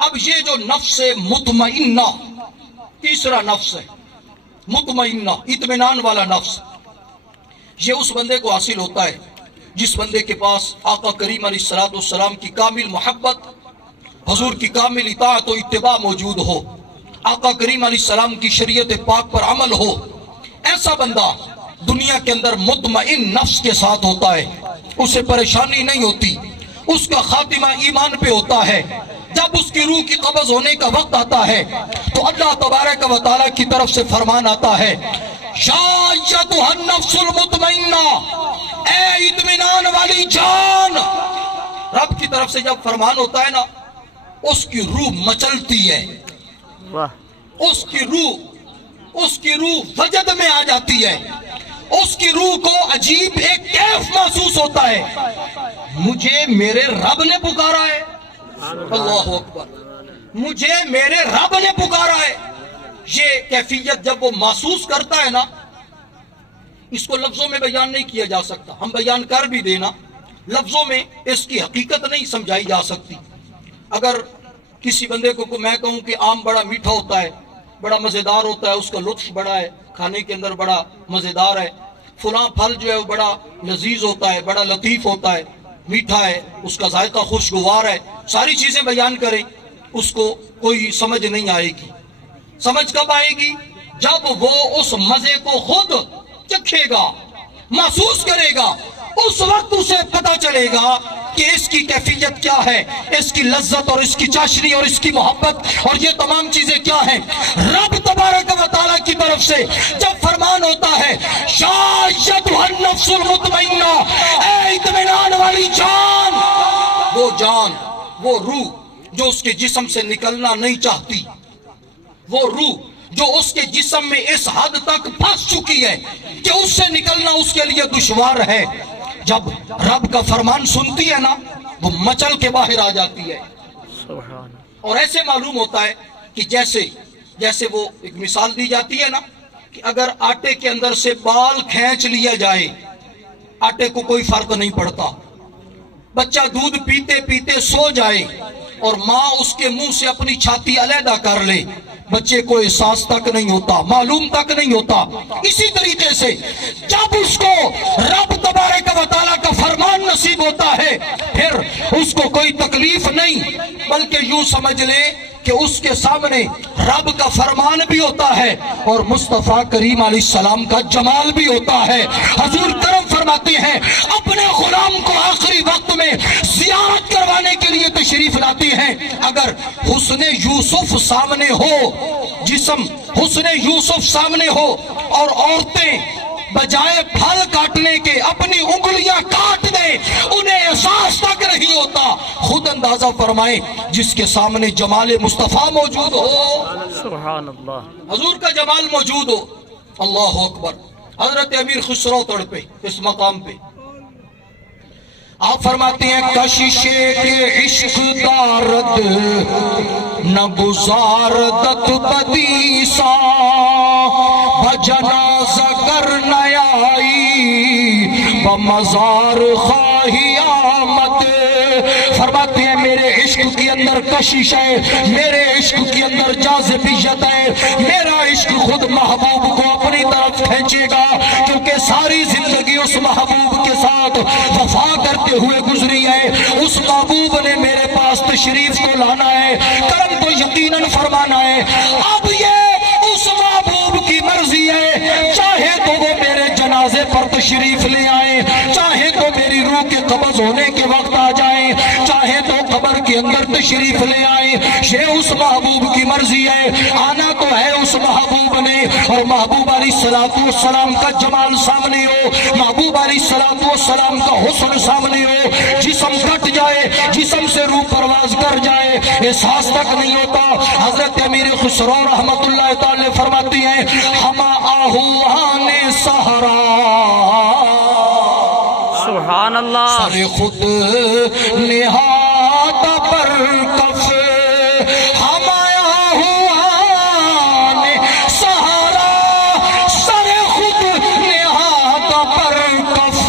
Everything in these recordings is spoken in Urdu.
اب یہ جو نفس مطمئنہ تیسرا نفس ہے، مطمئنہ اطمینان والا نفس، یہ اس بندے کو حاصل ہوتا ہے جس بندے کے پاس آقا کریم علیہ السلام کی کامل محبت، حضور کی کامل اطاعت و اتباع موجود ہو، آقا کریم علیہ السلام کی شریعت پاک پر عمل ہو۔ ایسا بندہ دنیا کے اندر مطمئن نفس کے ساتھ ہوتا ہے، اسے پریشانی نہیں ہوتی، اس کا خاتمہ ایمان پہ ہوتا ہے۔ جب اس کی روح کی قبض ہونے کا وقت آتا ہے تو اللہ تبارک و تعالیٰ کی طرف سے فرمان آتا ہے، یا ایتھا النفس المطمئنہ، اے اطمینان والی جان۔ رب کی طرف سے جب فرمان ہوتا ہے نا، اس کی روح مچلتی ہے، اس کی روح وجد میں آ جاتی ہے، اس کی روح کو عجیب ایک کیف محسوس ہوتا ہے، مجھے میرے رب نے پکارا ہے، اللہ اکبر، مجھے میرے رب نے پکارا ہے۔ یہ کیفیت جب وہ محسوس کرتا ہے نا، اس کو لفظوں میں بیان نہیں کیا جا سکتا، ہم بیان کر بھی دینا، لفظوں میں اس کی حقیقت نہیں سمجھائی جا سکتی۔ اگر کسی بندے کو میں کہوں کہ آم بڑا میٹھا ہوتا ہے، بڑا مزیدار ہوتا ہے، اس کا لطف بڑا ہے، کھانے کے اندر بڑا مزیدار ہے، فلاں پھل جو ہے وہ بڑا لذیذ ہوتا ہے، بڑا لطیف ہوتا ہے، میٹھا ہے، اس کا ذائقہ خوشگوار ہے، ساری چیزیں بیان کریں، اس کو کوئی سمجھ نہیں آئے گی۔ سمجھ کب آئے گی؟ جب وہ اس مزے کو خود چکھے گا، محسوس کرے گا، اس وقت اسے پتا چلے گا کہ اس کی کیفیت کیا ہے، اس کی لذت اور اس کی چاشنی اور اس کی محبت اور یہ تمام چیزیں کیا ہیں۔ رب تبارک و تعالیٰ کی طرف سے جب فرمان ہوتا ہے، یا ایتھا النفس المطمئنہ، اے اطمینان والی جان، وہ جان، وہ روح جو اس کے جسم سے نکلنا نہیں چاہتی، وہ روح جو اس کے جسم میں اس حد تک پھنس چکی ہے کہ اس سے نکلنا اس کے لیے دشوار ہے، جب رب کا فرمان سنتی ہے نا، وہ مچل کے باہر آ جاتی ہے۔ اور ایسے معلوم ہوتا ہے کہ جیسے وہ ایک مثال دی جاتی ہے نا، کہ اگر آٹے کے اندر سے بال کھینچ لیا جائے، آٹے کو کوئی فرق نہیں پڑتا، بچہ دودھ پیتے پیتے سو جائے اور ماں اس کے منہ سے اپنی چھاتی علیحدہ کر لے، بچے کو احساس تک نہیں ہوتا، معلوم تک نہیں ہوتا۔ اسی طریقے سے جب اس کو رب تبارک و تعالیٰ کا فرمان نصیب ہوتا ہے، پھر اس کو کوئی تکلیف نہیں، بلکہ یوں سمجھ لے کہ اس کے سامنے رب کا فرمان بھی ہوتا ہے اور مصطفیٰ کریم علیہ السلام کا جمال بھی ہوتا ہے۔ حضور کرم فرماتے ہیں، اپنے غلام کو آخری وقت میں زیارت کروانے کے لیے تشریف لاتے ہیں، اگر حسن یوسف سامنے ہو، جسم حسن یوسف سامنے ہو اور عورتیں بجائے پھل کاٹنے کے اپنی انگلیاں کاٹ دیں، انہیں احساس تک نہیں ہوتا، خود اندازہ فرمائیں جس کے سامنے جمال مصطفیٰ موجود ہو، سبحان اللہ، حضور کا جمال موجود ہو، اللہ اکبر۔ حضرت امیر خسرو تڑپے اس مقام پہ، آپ فرماتے ہیں، کشش کے عشق دارد نہ گزاردت بدیسا، بجنازہ کر نیائی بمزار خواہی آمد۔ فرماتے ہیں میرے عشق کے اندر کشش ہے، میرے عشق کے اندر جاذبیت ہے، میرا عشق خود محبوب کو اپنی طرف کھینچے گا، کیونکہ ساری زندگی اس محبوب کے ساتھ وفا کرتے ہوئے گزری ہے، اس محبوب نے میرے پاس تشریف کو لانا ہے، کرم تو یقیناً فرمانا ہے۔ اب یہ اس محبوب کی مرضی ہے، چاہے تو وہ میرے جنازے پر تشریف لے آئے، چاہے تو میری روح کے قبض ہونے کے وقت آ جائیں، چاہے تو قبر کے اندر تشریف لے آئے، یہ اس محبوب کی مرضی ہے۔ آنا تو ہے اس محبوب نے، اور محبوب علیہ السلام کا جمال سامنے ہو، محبوب علیہ السلام کا حسن سامنے ہو، جسم کٹ جائے، جسم سے روح پرواز کر جائے، احساس تک نہیں ہوتا۔ حضرت امیر خسرو رحمت اللہ تعالی فرماتی ہیں، ہما آہوان سہرا، سبحان اللہ، سر خود نہاد پر کف، ہما آہوان سہرا، سر خود نہاد پر کف،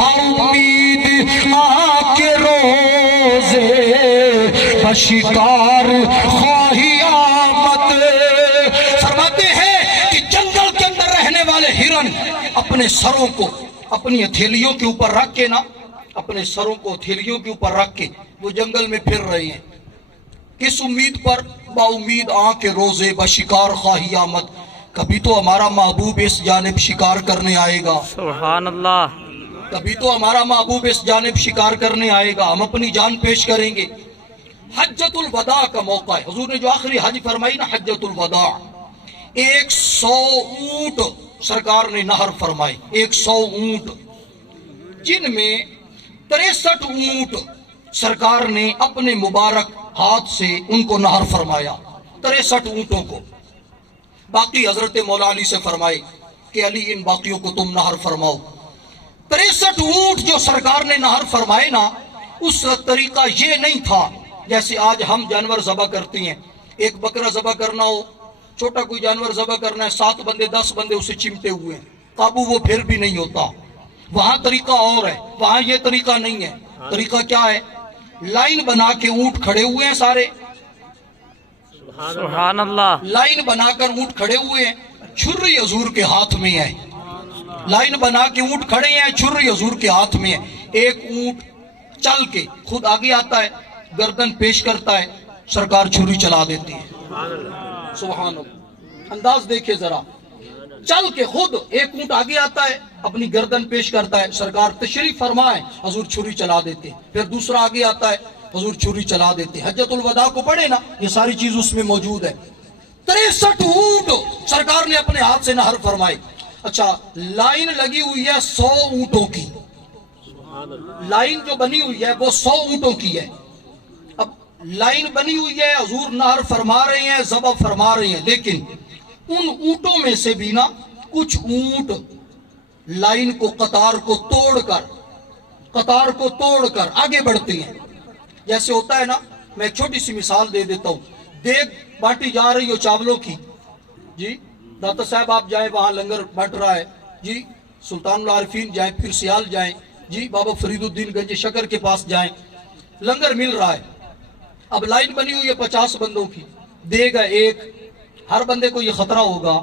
امید آ کے روزے بشکار خواہی آمد. فرماتے ہیں کہ جنگل کے اندر رہنے والے ہرن اپنے سروں کو اپنی ہتھیلیوں کے اوپر رکھ کے نا، اپنے سروں کو ہتھیلیوں کے اوپر رکھ کے وہ جنگل میں پھر رہے ہیں. کس امید پر؟ با امید آنکھ کے روزے بشکار خواہی آمد. کبھی تو ہمارا محبوب اس جانب شکار کرنے آئے گا، سبحان اللہ. کبھی تو ہمارا محبوب اس جانب شکار کرنے آئے گا، ہم اپنی جان پیش کریں گے. حجت الوداع کا موقع ہے. حضور نے جو آخری حج فرمائی نا، حجت الوداع، 100 اونٹ سرکار نے نہر فرمائے. 100 اونٹ، جن میں 63 اونٹ سرکار نے اپنے مبارک ہاتھ سے ان کو نہر فرمایا. 63 اونٹوں کو. باقی حضرت مولا علی سے فرمائے کہ علی ان باقیوں کو تم نہر فرماؤ. 63 اونٹ جو سرکار نے نہر فرمائے نا، اس طریقہ یہ نہیں تھا جیسے آج ہم جانور ذبح کرتے ہیں. ایک بکرا ذبح کرنا ہو، چھوٹا کوئی جانور ذبح کرنا ہے، 7 بندے 10 بندے اسے چمٹے ہوئے ہیں، قابو وہ پھر بھی نہیں ہوتا. وہاں طریقہ اور ہے، وہاں یہ طریقہ نہیں ہے. طریقہ کیا ہے؟ لائن بنا کے اونٹ کھڑے ہوئے ہیں، سارے سبحان اللہ. لائن بنا کر اونٹ کھڑے ہوئے ہیں، چھری حضور کے ہاتھ میں ہے. لائن بنا کے اونٹ کھڑے ہیں، چھری حضور کے ہاتھ میں ہے. ایک اونٹ چل کے خود آگے آتا ہے، گردن پیش کرتا ہے، سرکار چھری چلا دیتی ہے. سبحان اللہ. انداز دیکھے ذرا، چل کے خود ایک اونٹ آگے آتا ہے، اپنی گردن پیش کرتا ہے، سرکار تشریف فرمائے، حضور چھری چلا دیتے. پھر دوسرا آگے آتا ہے، حضور چھری چلا دیتے. حجت الوداع کو پڑھے نا، یہ ساری چیز اس میں موجود ہے. 63 اونٹ سرکار نے اپنے ہاتھ سے نہر فرمائے. اچھا، لائن لگی ہوئی ہے 100 اونٹوں کی. لائن جو بنی ہوئی ہے وہ 100 اونٹوں کی ہے. اب لائن بنی ہوئی ہے، حضور نہر فرما رہے ہیں، ذبح فرما رہے ہیں، لیکن ان اونٹوں میں سے بھی نا کچھ اونٹ لائن کو قطار کو توڑ کر آگے بڑھتے ہیں. جیسے ہوتا ہے نا، میں ایک چھوٹی سی مثال دے دیتا ہوں. دیگ بانٹی جا رہی ہو چاولوں کی، جی داتا صاحب آپ جائیں، وہاں لنگر بٹ رہا ہے، جی سلطان العارفین جائیں، پھر سیال جائیں، جی بابا فرید الدین گنج شکر کے پاس جائیں، لنگر مل رہا ہے. اب لائن بنی ہوئی ہے 50 بندوں کی، دیگ ہے ایک. ہر بندے کو یہ خطرہ ہوگا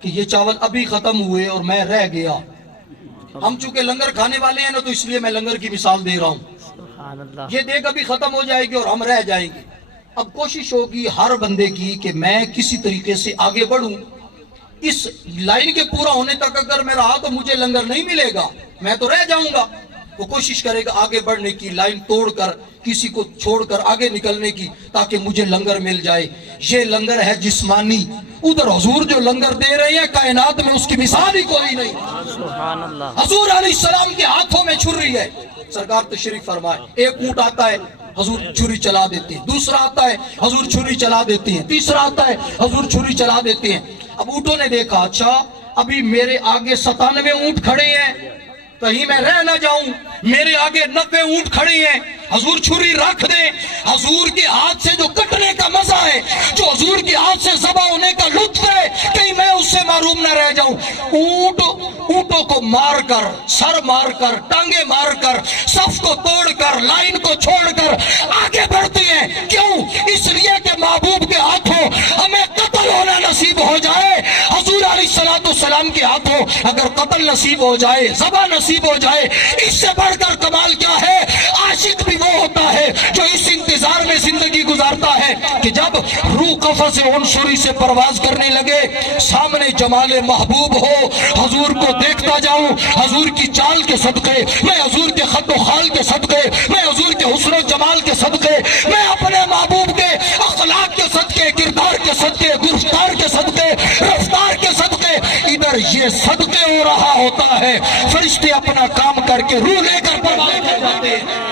کہ یہ چاول ابھی ختم ہوئے اور میں رہ گیا. ہم چونکہ لنگر کھانے والے ہیں نا، تو اس لیے میں لنگر کی مثال دے رہا ہوں. سبحان اللہ. یہ دیگ ابھی ختم ہو جائے گی اور ہم رہ جائیں گے. اب کوشش ہوگی ہر بندے کی کہ میں کسی طریقے سے آگے بڑھوں. اس لائن کے پورا ہونے تک اگر میں رہا تو مجھے لنگر نہیں ملے گا، میں تو رہ جاؤں گا. وہ کوشش کرے گا آگے بڑھنے کی، لائن توڑ کر کسی کو چھوڑ کر آگے نکلنے کی، تاکہ مجھے لنگر مل جائے. یہ لنگر ہے جسمانی. ادھر حضور جو لنگر دے رہے ہیں، کائنات میں اس کی مثال ہی کوئی نہیں. سبحان اللہ. حضور علیہ السلام کے ہاتھوں میں چھری ہے، سرکار تشریف فرمائے. ایک اونٹ آتا ہے، حضور چھری چلا دیتے ہیں. دوسرا آتا ہے، حضور چھری چلا دیتے ہیں. تیسرا آتا ہے، حضور چھری چلا دیتے ہیں. اب اونٹوں نے دیکھا، اچھا ابھی میرے آگے 97 اونٹ کھڑے ہیں، کہیں میں رہ نہ جاؤں. میرے آگے 90 اونٹ کھڑے ہیں، حضور چھری رکھ دیں. حضور کے ہاتھ سے جو کٹنے کا مزہ ہے، جو حضور کے ہاتھ سے ذبح ہونے کا لطف ہے، کہیں میں اس سے محروم نہ رہ جاؤں. اونٹوں کو مار کر، سر مار کر، ٹانگیں مار کر، صف کو توڑ کر، لائن کو چھوڑ کر آگے بڑھتے ہیں. کیوں؟ اس لیے کہ محبوب کے ہاتھوں ہمیں قتل ہونا نصیب ہو جائے. حضور علیہ السلام کے ہاتھوں اگر قتل نصیب ہو جائے، ذبح نصیب ہو جائے، اس سے بڑھ کر کمال کیا ہے؟ عاشق بھی وہ ہوتا ہے جو اس انتظار میں زندگی گزارتا ہے کہ جب روح قفس عنصری سے پرواز کرنے لگے، سامنے جمال محبوب ہو، حضور کو دیکھتا جاؤں. حضور کی چال کے صدقے، میں حضور کے خط و خال کے صدقے، میں حضور کے حسن و جمال کے صدقے، میں اپنے محبوب کے اخلاق کے صدقے، کردار کے صدقے، گفتار کے صدقے، رفتار کے صدقے، ادھر یہ صدقے ہو رہا ہوتا ہے. فرشتے اپنا کام کر کے روح لے کر پرواز کر جاتے ہیں.